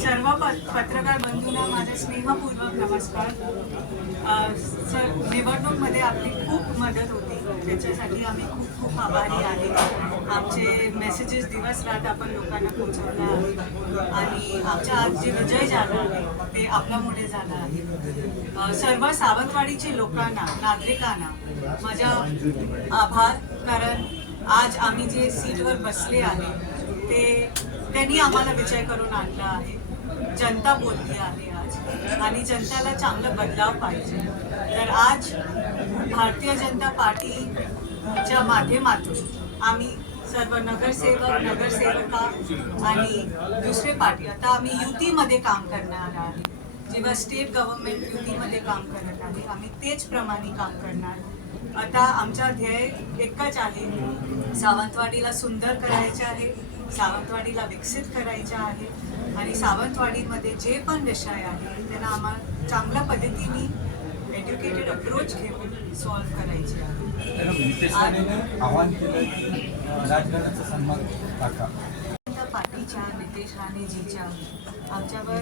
सर्व पत्रकार बंधूंना माझे स्नेहपूर्वक नमस्कार. निवडणूकमध्ये आपली खूप मदत होती, त्याच्यासाठी आम्ही खूप खूप आभारी आहे. आमचे मेसेजेस दिवस रात आपण लोकांना पोहोचवला आहे आणि आमचा आज जे विजय झाला आहे ते आपल्यामुळे झाला आहे. सर्व सावंतवाडीचे लोकांना, नागरिकांना माझा आभार, कारण आज आम्ही जे सीटवर बसले आहे ते त्यांनी आम्हाला विजय करून आणला आहे. जनता बोलली आहे आज आणि जनताला चांगला बदलाव पाहिजे. तर आज भारतीय जनता पार्टीच्या माध्यमातून आम्ही सर्व नगरसेवक, नगरसेवका आणि दुसरे पार्टी आता आम्ही युतीमध्ये काम करणार आहे. जेव्हा स्टेट गव्हर्नमेंट युतीमध्ये काम करत आहे आम्ही तेच प्रमाणे काम करणार. आता आमचा ध्येय एकच आहे, सावंतवाडीला सुंदर करायचे आहे, सावंतवाडीला विकसित करायचं आहे आणि सावंतवाडीमध्ये जे पण विषय आहे त्यांना आम्हाला चांगल्या पद्धतीने एज्युकेटेड अप्रोच घेऊन सॉल्व्ह करायचे आहे. पार्टीच्या नितेश राणेजीच्या आमच्यावर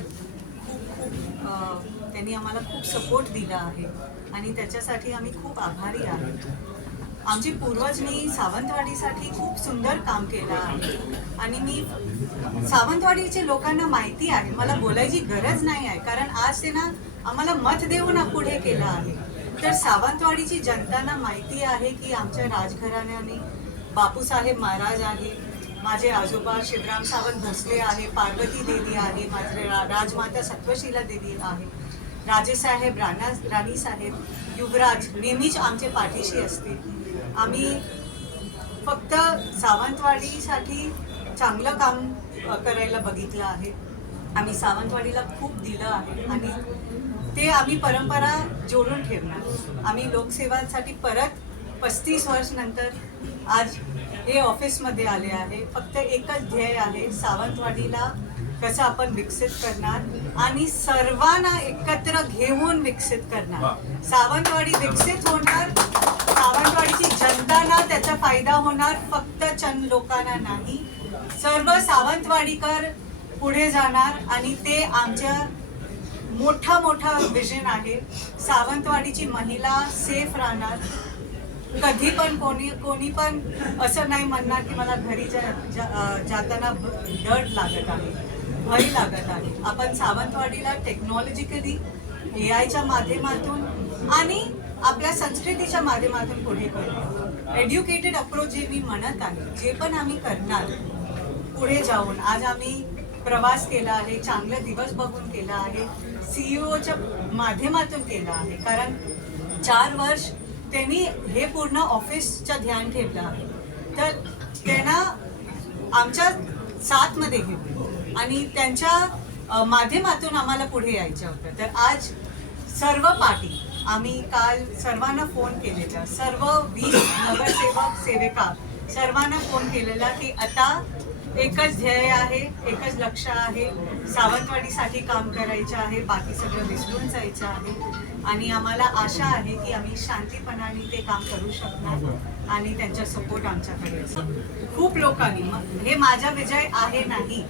त्यांनी आम्हाला खूप सपोर्ट दिला आहे आणि त्याच्यासाठी आम्ही खूप आभारी आहोत. आमची पूर्वजांनी सावंतवाडीसाठी खूप सुंदर काम केलं आहे आणि मी सावंतवाडीचे लोकांना माहिती आहे, मला बोलायची गरज नाही आहे, कारण आज ते ना आम्हाला मत देऊन पुढे केलं आहे. तर सावंतवाडीची जनतांना माहिती आहे की आमच्या राजघराण्याने बापूसाहेब महाराज आहे, माझे आजोबा शिवराम सावंत भोसले आहे, पार्वती देवी आहे, माझे राजमाता सत्वशीला देवी आहे, राजेसाहेब, राणीसाहेब, युवराज नेहमीच आमचे पाठीशी असते. आम्ही फक्त सावंतवाडीसाठी चांगलं काम करायला बघितलं आहे. आम्ही सावंतवाडीला खूप दिलं आहे आणि ते आम्ही परंपरा जोडून ठेवणार. आम्ही लोकसेवासाठी परत 35 वर्ष नंतर आज हे ऑफिसमध्ये आले आहे. फक्त एकच ध्येय आहे, सावंतवाडीला कसं आपण विकसित करणार आणि सर्वांना एकत्र घेऊन विकसित करणार. सावंतवाडी विकसित होणार, सावंतवाडीची जनताला त्याचा फायदा होणार, फक्त चंद लोकांना नाही. सर्व सावंतवाडीकर पुढे जाणार आणि ते आमच्या मोठा मोठा विजन आहे. सावंतवाडीची महिला सेफ राहणार. कधी पण कोणी पण असं नाही म्हणणार की मला घरी जाताना डर लागत आहे, भय लागत आहे. आपण सावंतवाडीला टेक्नॉलॉजिकली AIच्या माध्यमातून आणि आपल्या संस्कृतीच्या माध्यमातून पुढे करू. एज्युकेटेड अप्रोच जे मी म्हणत आहे, जे पण आम्ही करणार पुढे जाऊन, आज आम्ही प्रवास केला आहे, चांगले दिवस बघून केला आहे, CEOच्या माध्यमातून केला आहे, कारण 4 वर्ष त्यांनी हे पूर्ण ऑफिसचं ध्यान ठेवलं आहे. तर त्यांना आमच्या साथमध्ये घेऊ आणि त्यांच्या माध्यमातून आम्हाला पुढे यायचं होतं. तर आज सर्व पार्टी, आम्ही काल सर्वांना फोन केलेला, सर्व 20 नगरसेवक सेविका सर्वांना फोन केलेला की आता एकच ध्येय आहे, एकच लक्ष आहे, सावंतवाडीसाठी काम करायचं आहे, बाकी सगळं विसरून जायचं आहे आणि आम्हाला आशा आहे की आम्ही शांतीपणाने ते काम करू शकणार आणि त्यांचा सपोर्ट आमच्याकडे असेल. खूप लोकांनी, हे माझा विजय आहे नाही,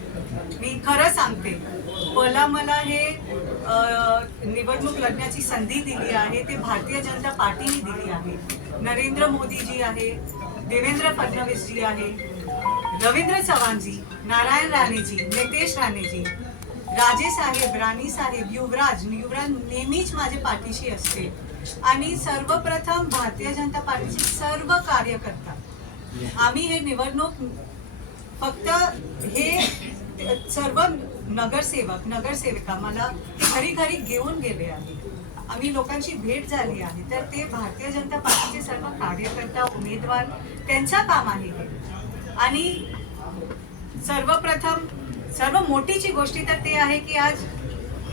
मी खरं सांगते, मला हे निवडणूक लढण्याची संधी दिली आहे ते भारतीय जनता पार्टीने दिली आहे. नरेंद्र मोदीजी आहे, देवेंद्र फडणवीसजी आहे, रवींद्र चव्हाणजी, नारायण राणेजी, नितेश राणेजी, राजेसाहेब, राणीसाहेब, युवराज नेहमीच माझ्या पाठीशी असते आणि सर्वप्रथम भारतीय जनता पार्टीचे सर्व कार्यकर्ता. आम्ही हे निवडणूक फक्त हे सर्व नगरसेवक, नगरसेविका मला घरी घरी घेऊन गेले आहे, आम्ही लोकांची भेट झाली आहे. तर ते भारतीय जनता पार्टीचे सर्व कार्यकर्ता, उमेदवार, त्यांचं काम आहे हे. आणि सर्वप्रथम सर्व मोठीची गोष्टी तर ते आहे की आज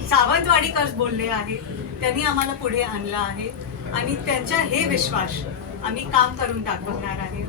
सावंतवाडीकर बोलले आहे त्यांनी आम्हाला पुढे आणलं आहे आणि त्यांचा हे विश्वास आम्ही काम करून दाखवणार आहे.